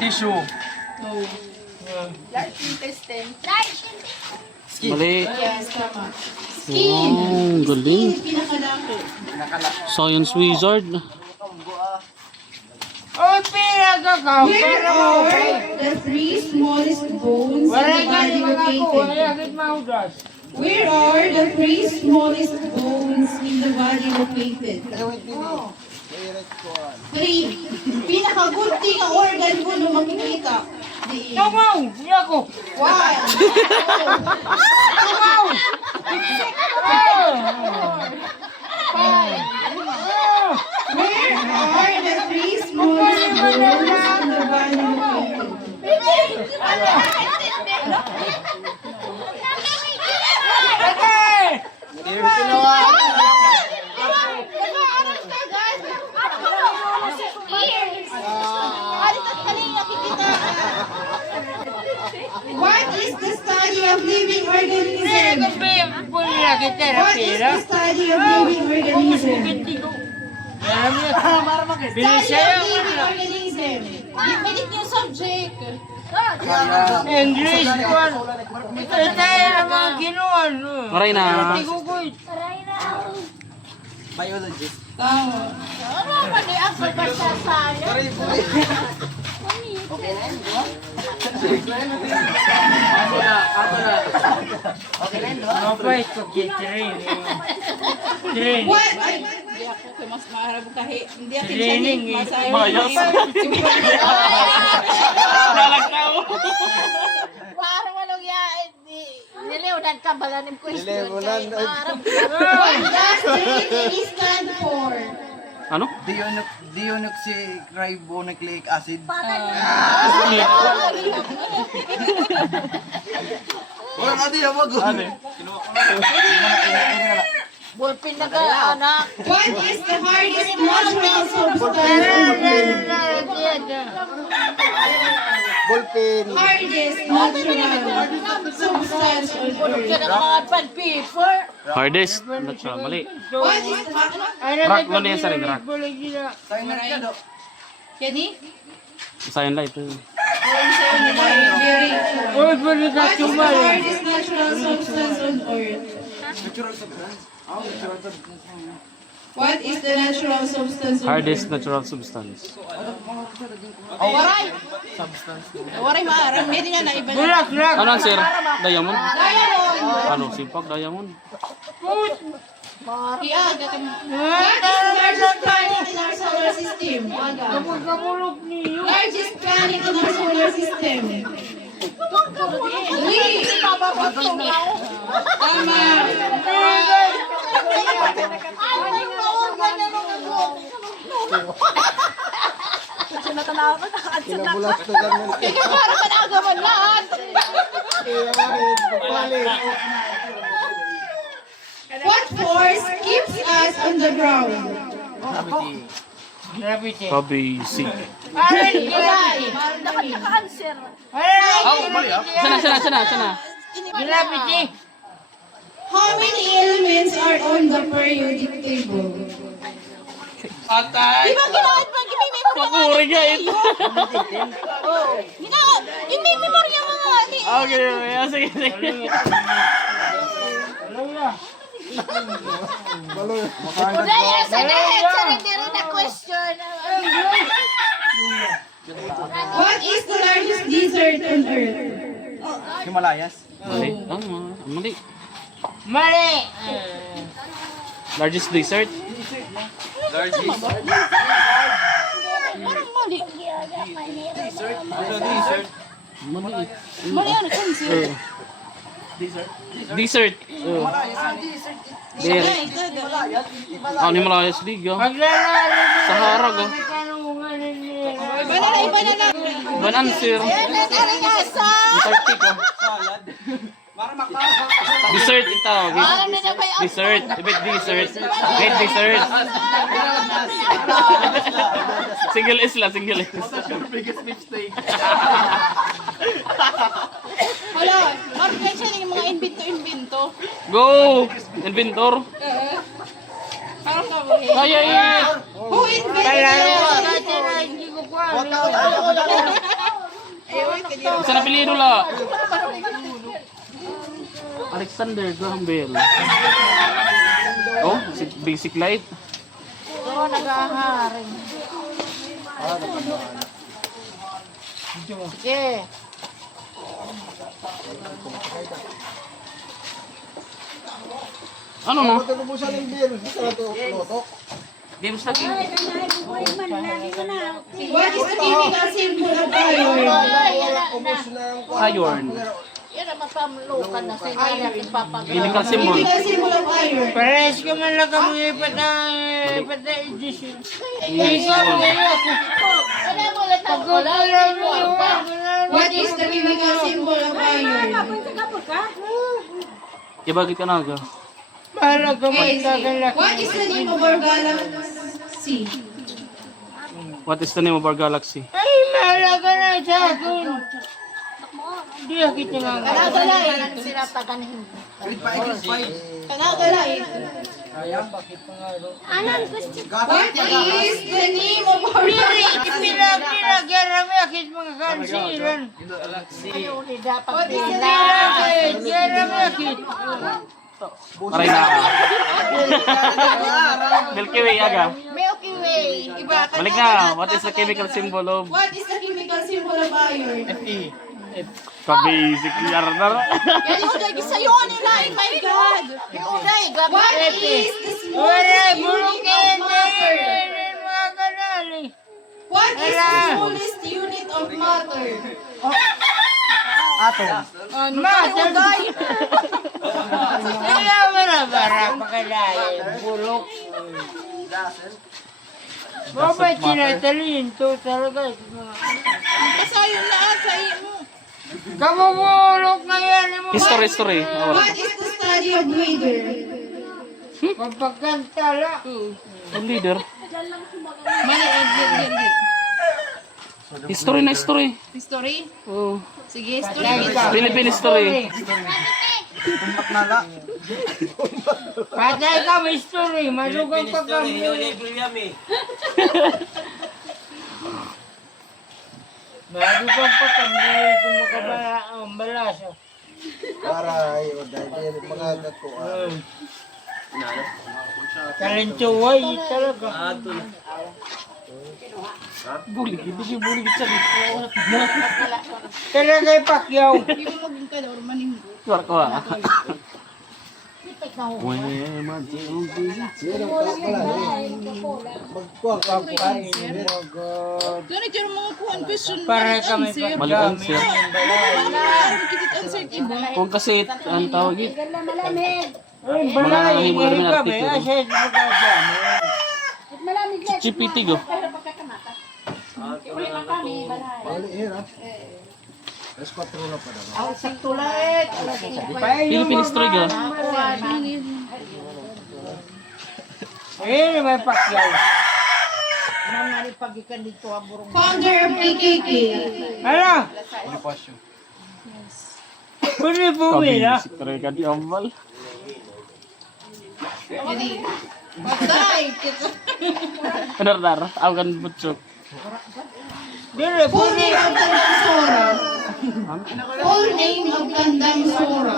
Tissue. No. Large intestine. Mali. Yes, tama. Wow, galing. Pinakalaki. Science wizard. Oh, pinagkakaw. Where are the three smallest bones in the body located? Where are the three smallest bones in the body located? Three. Pinakagunti ng organ mo na makikita. Tungaw! Niya ko! One. Tungaw! Where are the three smallest bones in the body located? What is the study of living organism? What is the study of living organism? Study of living organism. Pilit yung subject. English ko. Ito yung mga ginoon. Maray na. Biologist. Tama. Ano naman eh, ang pagkasasaya? Okay na yun, di ba? Ako na. Okay na yun, di ba? Mabait ko train. What? Hindi ako kay mas maharap kahit hindi ako Training eh. masayo. Bayos. Nalagtaw. Parang walang yain. Niliwnan ka ba na ng question? Niliwnan. What does DNT stand for? Ano? Deoxyribonucleic acid. Wala nga di ako. Ano? Bulpin na ka, anak. What is the hardest natural substance on earth? Ballpen. Hardest natural substance on Bulog ka earth. ng mga pan-paper. Hardest. Natural. Mali. What is the Rock. Ano yan sa rin? Rock. Sa'yo na ka do. Kenny? Sayang light. Very What is the hardest natural substance on earth? Natural substance. Natural substance. What is the natural substance on Hardest earth? natural substance. Waray. Substance. Waray maaram. Meron nga na iba na. Ano ang sir? Diamond? Diamond! Ano? Sipak? Diamond? Iaga ka mo. What is the largest planet in our solar system? Aga. Largest planet in our solar system. Lee! Tama! Ikaw parang managaman lahat. What force keeps us on the ground? Gravity. Kabisi. Cancer. Sana. Gravity. How many elements are on the periodic table? Atay. Di ba ginawa pa? May memory nga. Paguri ka ito. Ginawa. Yung may memory nga mga. Okay. Sige. Dahil sa lahat sa hindi rin na question. What is the largest desert on earth? Himalayas. Mali. Mali. Mali. Largest dessert? Largest. Parang mali. Dessert. Mali. Mali ano? Cancer. Dessert. Dere. Ano yung Himalayas Liga? Sahara ga. Iba na lang. Banan sir. Ayan, aringasa. Antarctica. Salad. Dessert yung tawag. Parang na na ba yung Dessert. Ibig dessert. Wait, dessert. Single is. Biggest mistake. Wala. Marunong siya ng mga invento. Go! Inventor. Parang kawin. Ay. Who invented the Isa na piliin nula. Alexander Graham Bell. Oh, basic light. Oo, nag-aharing. Sige. Ano no? Games lagi. What is the chemical symbol of iron? Iron. Yan ang masamlukan na sa inyo natin papagawa. Chemical symbol. Chemical symbol of iron. Pares ka man lang kami ipat na edition. Wala mo lang ang What is the chemical symbol of iron? Ibagit ka na aga. Para ka Okay, magtagalak. what is the name of our galaxy? What is the name of our galaxy? Ay, mahalaga na sa akin. Hindi kita nga. Kanagalain ang sinataganihin. Kanagalain. What is the name of our galaxy? Pinag-yarami akit mga kansiran. Ano ni dapat What is the nila? name? Yarami akit. Aray na. Milky Way aga. Milky Way. Iba ka Balik na. What is the chemical symbol of What is the chemical symbol of iron? ka-basic yarnar? Yan yung dahil sa'yo nila. My God. Yung dahil gabi. What is the Wala, smallest bulong unit of matter? mga kanali. What is the smallest unit of matter? Matal. Kaya bara-bara pakalayan. Bulok. Babay tinatalin to talaga. Kasayong lahat sa imo. Kamumulok na yan. History. What is the study of weather? Pagpagkantala. Ang leader. History na history. History? Oh. Sige, history. Philippine history. Patay ka, may story. Malugang pa kami. Malugang pa kami kung makabalasa. Aray, o dahil mga gato. Kalentuway talaga. Bulig, hindi bulig sa Talaga yung pakyaw. Suara ko ah. Magkuha ka po kanin. Para kami pakyaw. Maliban siya. Kung kasi ang tawag ito. Ay, balay. Mga Ngayon himong kami. artikulo. Asa yung magkakam. GPT go. Bali, hira. Alas 4 na pa daw. Ang saktulit. Philippine history go. Eh, may pakyaw. Nangyari pagikan dito ang burong. Founder of PKK. Ano? Pwede pumila. Kabisik talaga di amal. Patay! Benar-benar, aku kan bucuk. Dili, Full pwede. name of Tandang Sora. Full name of Tandang Sora.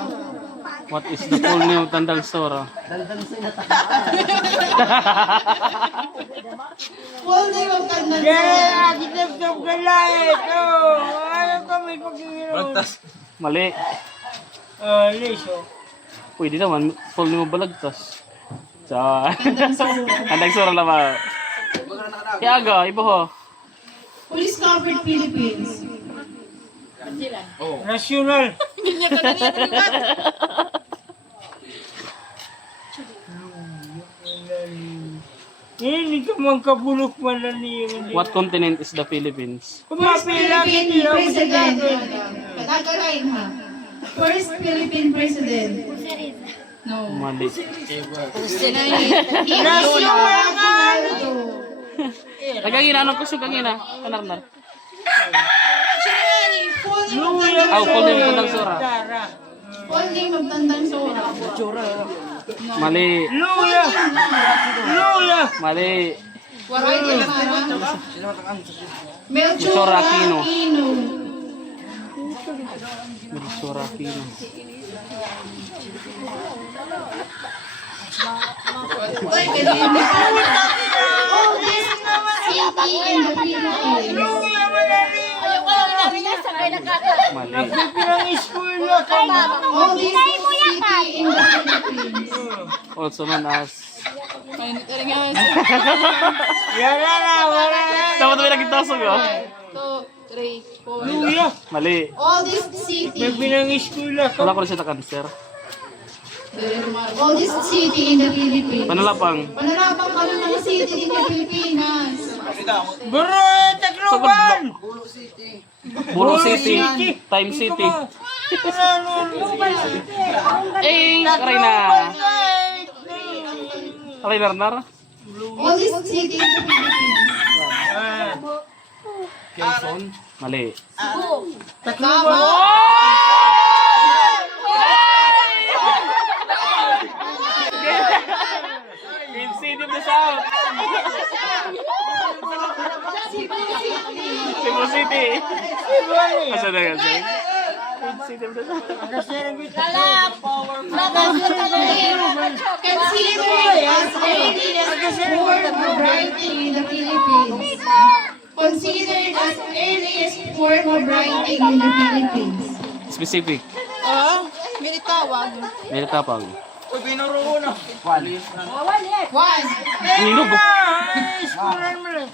What is the full name of Tandang Sora? Full name of Tandang Kaya, Sora. kitap-tap ka lahit. Oh, ano kami pag-inom? Mali. Liso. Pwede naman, full name of Balagtas. Tandang Sora na ba? Kaya aga, iba ho. Who discovered Philippines? National. Hindi ka man kabulok man na niyo. What continent is the Philippines? First Kumapila Philippine kita. President. Tagagalain ha. First Philippine President. No. Mali. National nga. Nagangina, anong kusog ang ina? Kanar-nar. Full name of Luya. Tandang Aw, full name of Tandang Sora. Sara. Full name of Tandang Sora. Mali. Luya. Luya. Mali. Waray ka para. Melchor Melchor Aquino. Aquino. Sorafino. City in the Philippines. Ayaw ko lang narinig sa kayo nagkaka. Mali. Oldest city in the Philippines. Also known as... Wala na. Dapat may naging tasog ah. 2, 3, 4. Luya. Mali. Oldest city. May pinang-school ako. Wala ko rin siya cancer. Oldest city in the Philippines. Panalapang. Panalapang ka ng city in the Pilipinas. Buro, Tacloban. Buro City. Time City. Karina. Karina Nar. Oldest city in the Philippines. Mali. Tacloban. Queen City of the South. Cebu City. Asa na yan, sir? Queen City of the South. Considered as earliest form of writing in the Philippines. Considered as earliest form of writing in the Philippines. Specific. Minitawag. Nilitapang. Uy, binuro ko na. One. Hinog. Schoolan mo lang.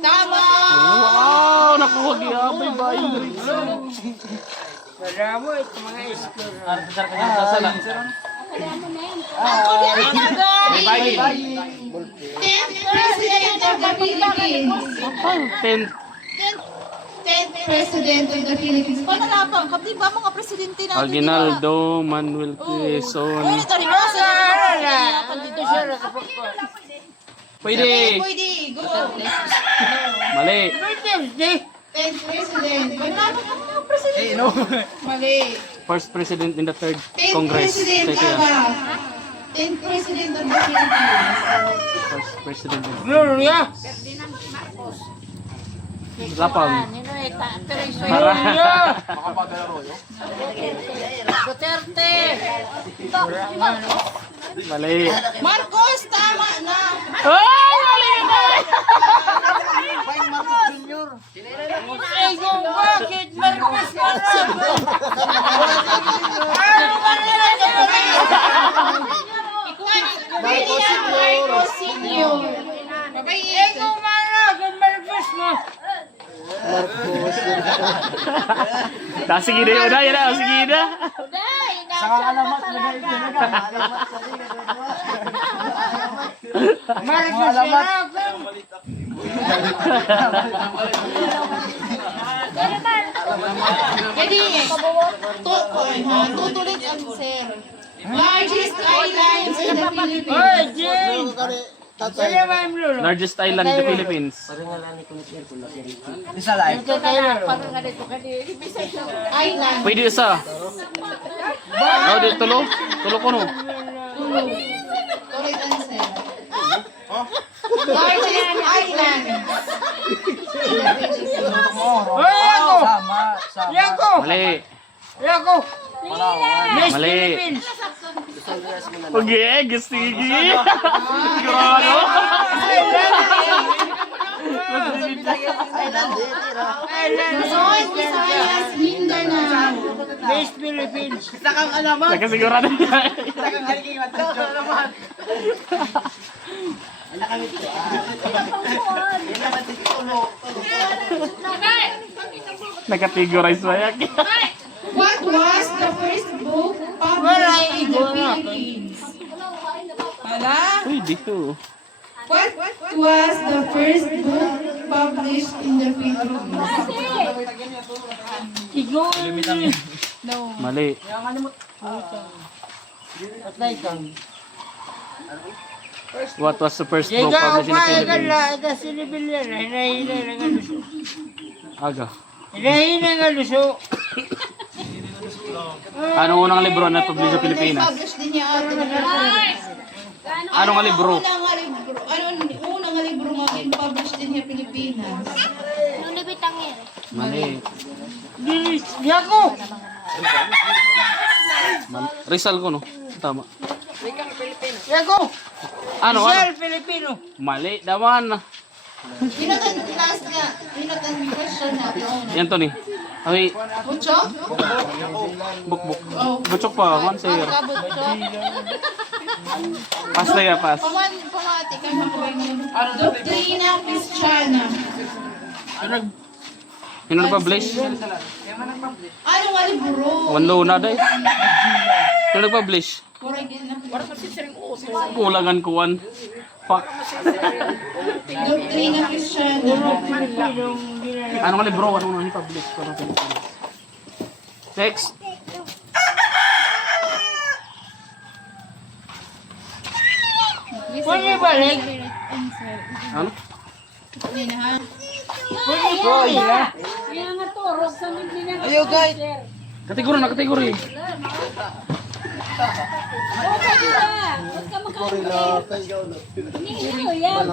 Tama. Wow! Nakuha giyabay ba yung Wala mo, ito mga school. Tenth President of the Philippines. 10th President of the Philippines. Panalapang, kapti ba mga presidente natin? Aguinaldo Manuel Quezon. Ito rin kasi. Dito siya nakapagpapal. Pwede. Pwede, go. Mali. 10th President. Panalapang ka mga presidente. Mali. First president in the third 10th Congress. President Ito yan. ka ba? 10th President of the Philippines. First president. Gloria. Lapang. Pero iso Mara. Duterte. Mali. Marcos, tama na. Ay! Mali na! Ay, kung bakit Marcos pa na? Ano ba nila Marcos Senior. Eh, kung mana, kung Marcos mo. Sige na yun na. Yan na. Sige na. Marcos na ako. Jadi, tutulit ang sir. Largest islands in the Philippines. Oy, Jane. Sila ba yung lolo? Largest island in the Philippines. Parang nga dito kanina. Island. Pwede isa. Oh, di tulo. Tulo ko no. Tulit ang sir. Largest island. Oy, ako. Yako. Mali. Yako. Miss Mali. Philippines. Okay, gistigi. Sigurado. Luzon, Visayas, Mindanao. Miss Philippines. Nakasigurado niya. Nakatigurize ba yan? What was the first book published in the Philippines? Pwede to. What was the first book published in the Philippines? Mali. What was the first book published in the Philippines? Ito sinibilyan. Hinahina ng aluso. Aga. Hinahina ng aluso. Anong unang libro na publish sa Pilipinas? Published din niya ate. Anong libro? Unang libro nga published din niya Pilipinas. Mali. Yako! Rizal ko, no? Tama. Yako! Ano? Rizal, Filipino. Mali naman. Pinatan last nga. Pinatan question na. Yan to ni. Ay, Mucho? bukbuk. Butchok pa, man sa'yo. Kabutso? Pass na ya, pass. Pamati kayo makuha mo. Doctrina Christiana. Yun na publish. Ano nga libro? One low na day. Yun nag-publish. Kurang din na. Kulangan ko one. Fuck. Doctrina Christiana. Ano nga libro? Ano nga i-publish? Next. Pwede balik. Ano? Ayo guys. Kategori na, kategori.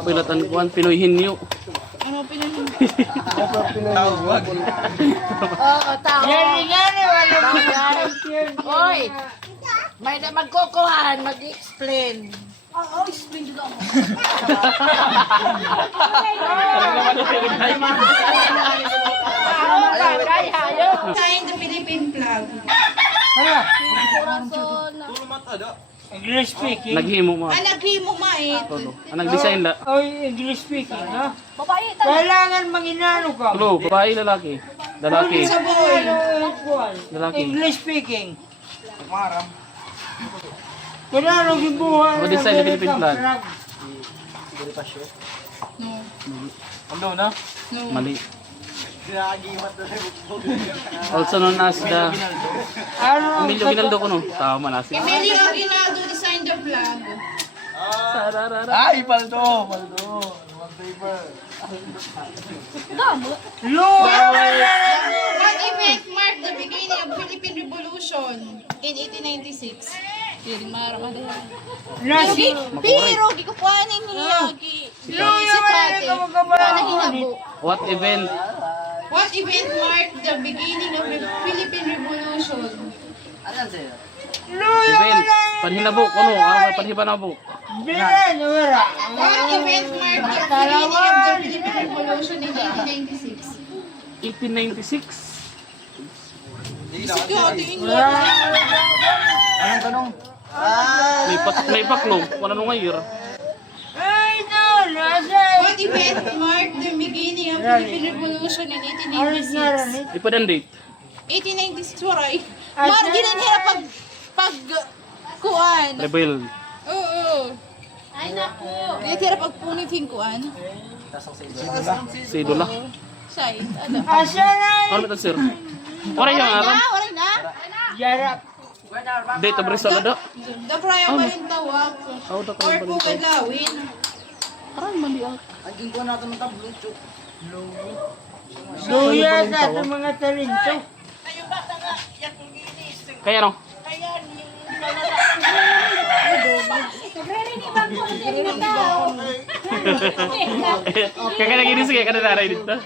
Pilatan ko ang Pinoy Hinyo. Oo, tao. Yan, wala mo. Oy! May na magkukuhan, mag-explain. Sign the Philippine flag. English speaking. Naghimo mo. Naghimo mait. Todo. Nag-design la. Oy, English speaking, ha? Kailangan manginano ka. Hello, babae, lalaki. Lalaki. Sa boy. Lalaki. English speaking. Kailangan gibuhan. O, design the Philippine flag. Ano na? Mali. Also known as the Ano? Emilio Ginaldo ko, no? Tama na si. Emilio Aguinaldo designed the flag. Ay, paldo! Paldo! One paper. What event marked the beginning of Philippine Revolution in 1896? Nasi. Pero, gikukuhanin niya. Sikate. Hinabo. What event? What event marked the beginning of the Philippine Revolution? Event. Panhinabok, ano? Ano panhibanabok? Bilan, wala. What event marked the beginning of the Philippine Revolution in 1896? 1896. Anong tanong? May paklog. Wala nung ngayir. Ay, ito. Nasa. What event marked the beginning of the Philippine Revolution in 1896? Ipadan date. 1896, waray. Marginan niya pag kuan. Rebel. Oo. Ay, naku. Hindi tira pag punit hingkuan. Si Idula. Say, ano? Asa na. Ano ba sir? Oray yung aram. Waray na. Yarap. Date of result ada. The prior pa rin tawag. Aw da Or ka pugad lawin. Aray mali ah. Duya sa itong mga talento. Kaya no. Kaya lagi ni sige kada daray dito.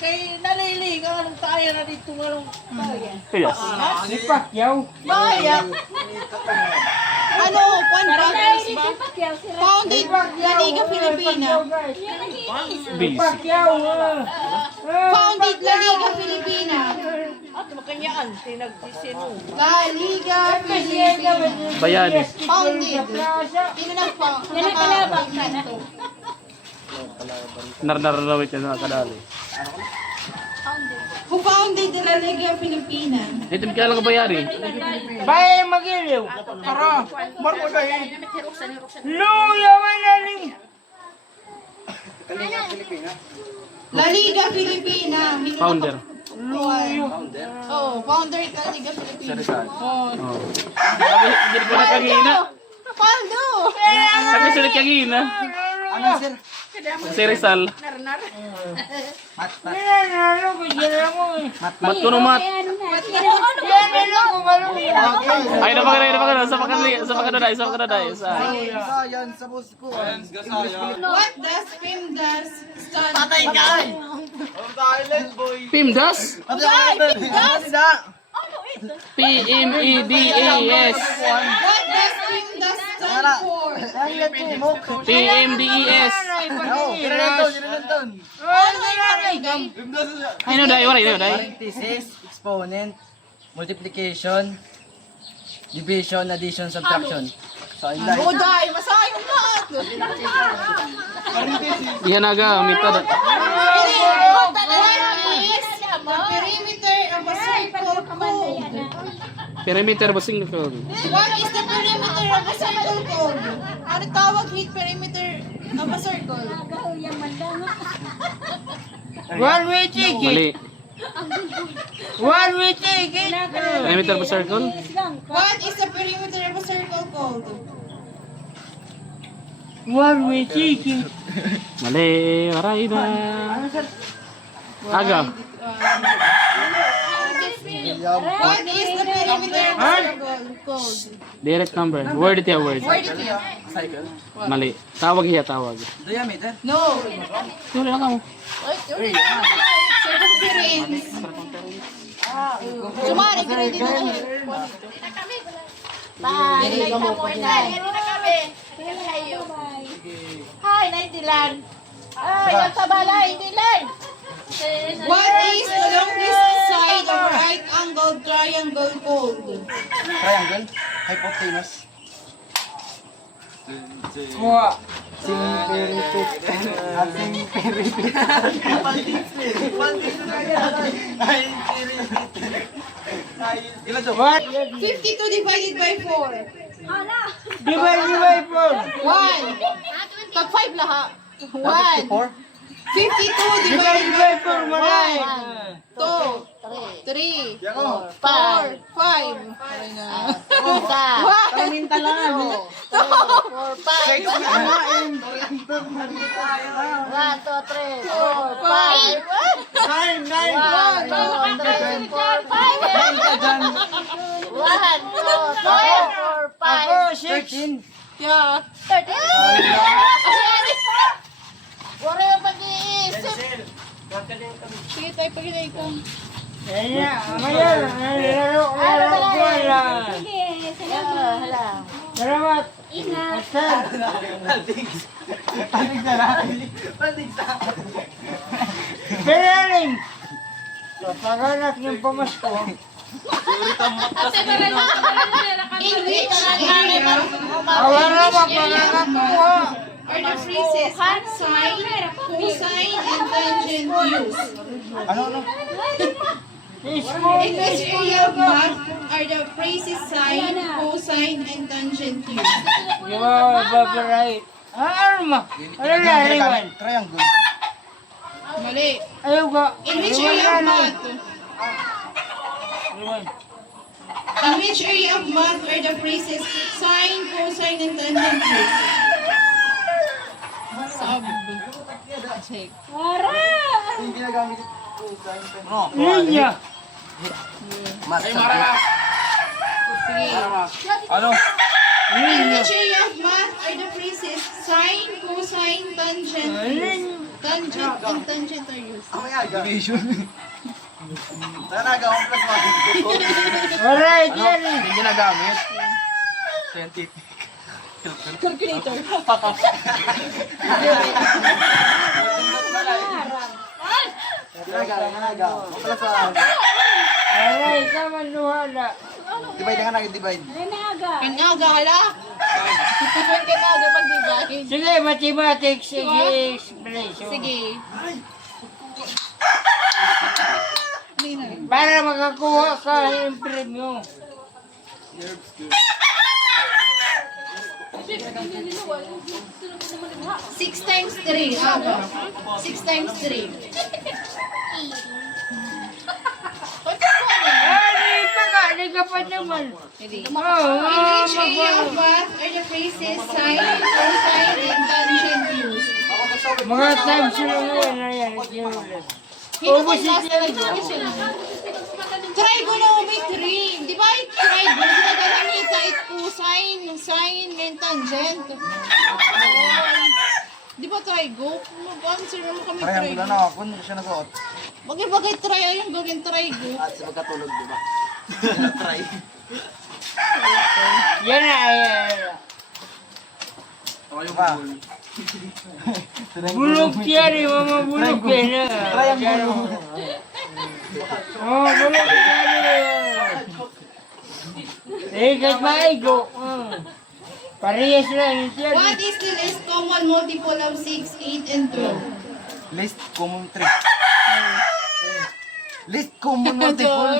Kay naliligaw anong tayo na dito ngalong tayo. Yes. Si Pacquiao. Maya. Ano, kwan ba? Founded La Liga Filipina. Busy. Pacquiao. Founded La Liga Filipina. At makanyaan, tinagdisino. La Liga Filipina. Bayani. Founded. Sino nakapag nito? Narnarawit yan na kadali. Who founded La Liga Filipina? Ito kaya lang bayari. Bayan magiliw. Tara. Luya manaling. La Liga Filipina. Founder. Oh, founder La Liga Filipina. Oh. Oh. Sabi, hindi ko na kagina. Paldo! Sabi sulit kagina. Si Rizal. Mat ko no mat. Ay, napagano. Sa pagkadaday. What does PIMDAS stand for? PIMDAS? PMEDAS. What does PIMDAS stand for? PMDES. Ay, no, day. Parenthesis, exponent, multiplication, division, addition, subtraction. Oh, dahil masayang lahat. Yan aga, mitad. What is the perimeter of a circle called? Perimeter basing ko. What is the perimeter of a circle called? Ano tawag hit perimeter of a circle? One-way ticket. Mali. One-way ticket. Perimeter ba circle? What is the perimeter of a circle called? One-way ticket. Mali. Maray na. Aga. What is the perimeter of a circle called? Direct number. Word it ya, word. Where did you? Mali. Tawag iya, tawag. Diameter. No. Wala lang mo. Circumference. Sumari ka rin dito. Bye. Hi, Naidilan. Ay, ang kabalay, Dilan. What is the longest side of a right-angled triangle called? Triangle. Hypotenuse. What? 52 divided by 4. Divide by 4. 1. Tag 5 lahat. 1. 52 divided by 4. 1. 2. 3. 4. 5. Isa. 1. 2. 4. 5. 1, 2, 3, 4, 5. 9. 1, 2, 3, 4, 5. 1, 2, 3, 4, 5. Ako, 6. Yeah. 13. Wala yung pag-iisip. Sige tayo pag-inay ka. Kaya, ngayon, laro ko lang. Hala. Salamat. Asal. Peraling. Papaganat ng pamasko. In which area Awara mapaganat ko. are the phrases sine, cosine, and tangent used? In which area of math are the phrases sine, cosine, and tangent used? Wow, babaray. Ano ma? Ano na, Riwan? Triangle. Mali. Ayaw ka. In which area of math? In which area of math are the phrases sine, cosine, and tangent used? Sub. Check. Yung ginagamit Linya. Ano? In which area of math are the phrases sine, cosine, tangent, tangent, and tangent are used? Division. Nanagawa plus mag-equal. Alright, yan. Yung ginagamit. Scientific. Calculator. Nanagawa. Plus Alright, tama nuhala. divide nga divide. Panaga, hala. Tutupan ka na pag divide. Sige, mathematics, sige, explanation. Sige. Para makakuha ka ng premyo. 6 times 3. Ano? 6 times 3. Ay, Mali ka pa naman. In which area of math are the phrases sine, cosine, and tangent used? Mga times lang ngayon. Ayan, Trigonometry. Di ba yung trigon? Ginagamit it cosine, sine, and tangent. Di ba trigo? Mag-answer naman kami trigo. na ako, hindi siya nasuot. Bagay-bagay try ayun, gawin trigo. At sa pagkatulog, di ba? Try. yan na, ayan. Ako yung ba? Bulog yan eh, mga bulog yan. Try ang bulog. Oh, bulog yan eh. Eh, kahit maigo. Parehas lang yan. What is the least common multiple of 6, 8, and 12? List common 3. List common multiple.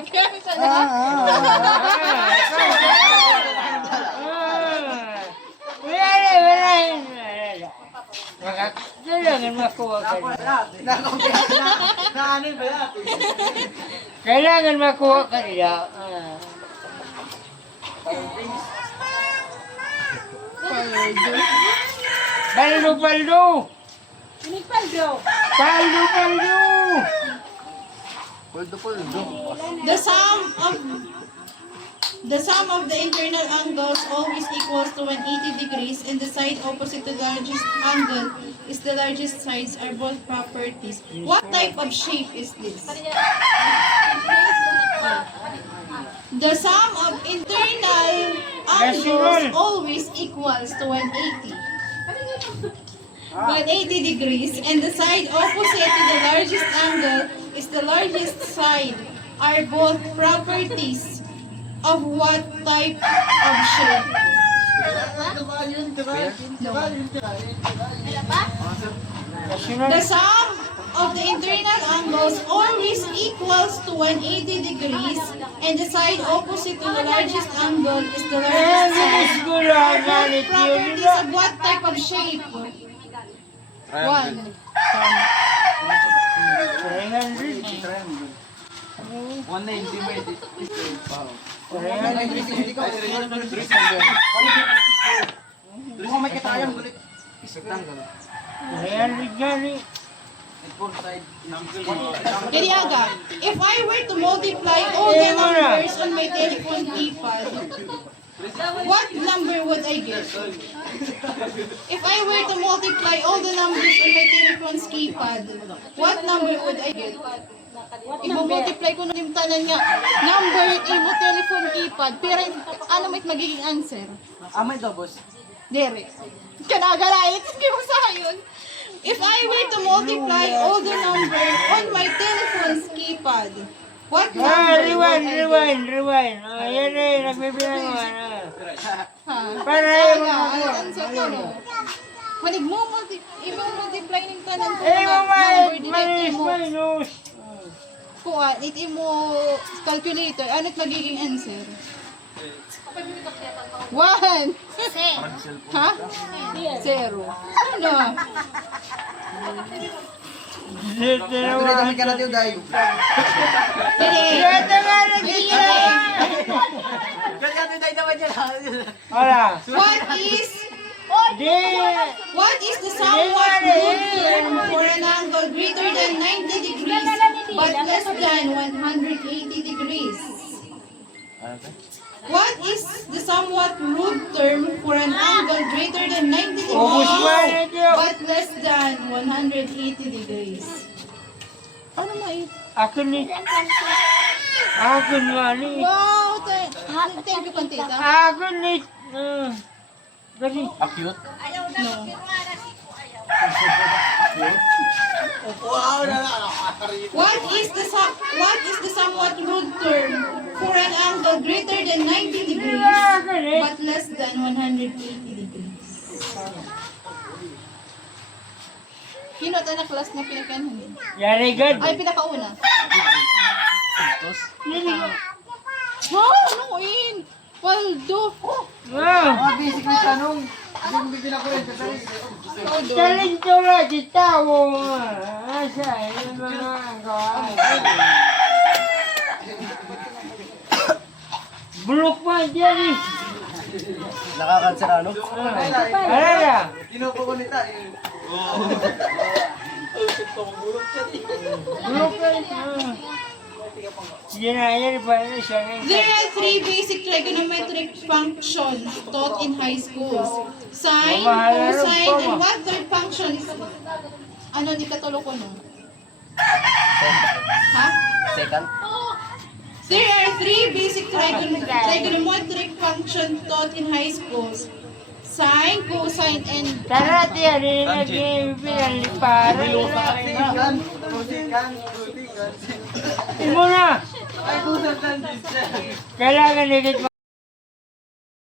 Kailangan makuha ka nila. Ano ba yan? Kailangan makuha ka nila. Paldo, paldo! Paldo, paldo! Puldo. The sum of the internal angles always equals to 180 degrees, and the side opposite to the largest angle is the largest sides are both properties. What type of shape is this? The sum of internal angles always equals to 180. 180 degrees, and the side opposite to the largest angle is the largest side are both properties of what type of shape? The sum of the internal angles always equals to 180 degrees, and the side opposite to the largest angle is the largest side. Are both properties of what type of shape? One. 190 may dito. Dito may katayang gulit. Kiriaga, if I were to multiply all the numbers on my telephone keypad, what number would I get? If I were to multiply all the numbers on my telephone's keypad, what number would I get? I-multiply ko na yung tanan nga. Number, imo telephone keypad. Pero ano may magiging answer? Amay daw, boss. Dere. Kanagalayit. Sige mo sa yun. If I were to multiply all the numbers on my telephone's keypad, what number would I get? Rewind. Yan eh, nagbibilang mo. Ha? Para Ano yung answer ko no? Manig mo, i-multiply ng tanan ko eh, number manis, mo. minus. Kung mo calculator, ano't magiging answer? 1. Ha? 0. Ano? Tuloy kami ka natin, Day. Hola. What is the somewhat good term for an angle greater than 90 degrees but less than 180 degrees? What is the somewhat rude term for an angle greater than 90 degrees but less than 180 degrees? Ano mai? Ako nga ni. Wow! Thank you, Pantita. Ako ni. Dali. Acute? No. What is the somewhat rude term for an angle greater than 90 degrees but less than 180 degrees? Sino tayo na class na pinakanan? Yari God. Ay, pinakauna. Oh, Ano in? Waldo. Wow. Basic na tanong. Hindi mo bibila ko rin. Taling tula di tao. Asa, yung mga kawai. Bulok pa, Jerry. Nakakansera, no? Alala. Bulok pa. Yan pa siya. There are three basic trigonometric functions taught in high schools. Sine, cosine, and what third function is... Ano ni katulo ko no? Ha? Second. There are three basic trigonometric functions taught in high schools. Sine, cosine, and... Tara, tiya, rin pinalipara. Imo na! Kailangan ligit